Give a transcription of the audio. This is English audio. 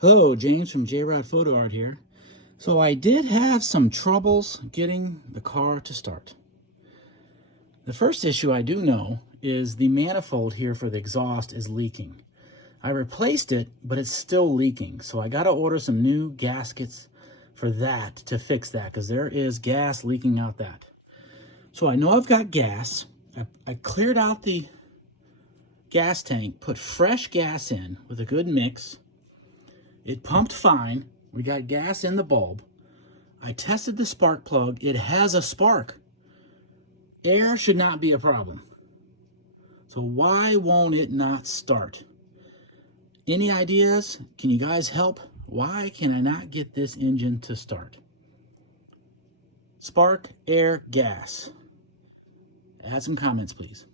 Hello, James from JRodPhotoART here. So I did have some troubles getting the car to start. The first issue I do know is the manifold here for the exhaust is leaking. I replaced it, but it's still leaking. So I got to order some new gaskets for that to fix that because there is gas leaking out that. So I know I've got gas. I cleared out the gas tank, put fresh gas in with a good mix. It pumped fine. We got gas in the bulb. I tested the spark plug. It has a spark. Air should not be a problem. So why won't it not start? Any ideas? Can you guys help? Why can I not get this engine to start? Spark, air, gas. Add some comments, please.